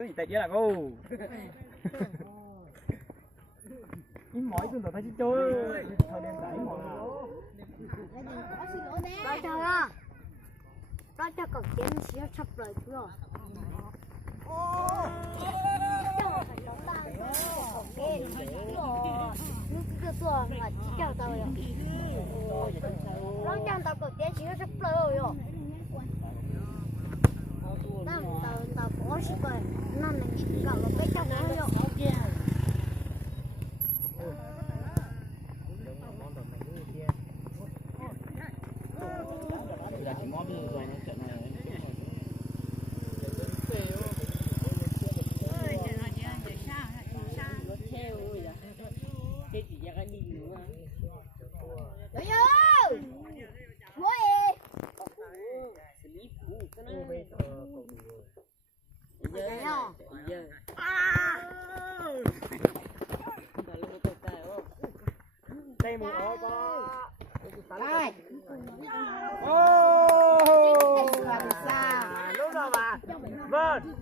Tại chứ là ngu. Mỗi tuần tôi thấy chứ chơi. Thôi đem đẩy mà. Đó cho đó. Đó cho cậu kiếm xíu sắp rồi chứ rồi. Lúc cái tuần là chỉ cho tao rồi. Nó cho tao cậu kiếm xíu sắp rồi rồi. Tao có sức rồi. Nó là những cậu cái trong đó rồi. Đây một ô có. Đây. Ô. Lúc nào mà. Vâng.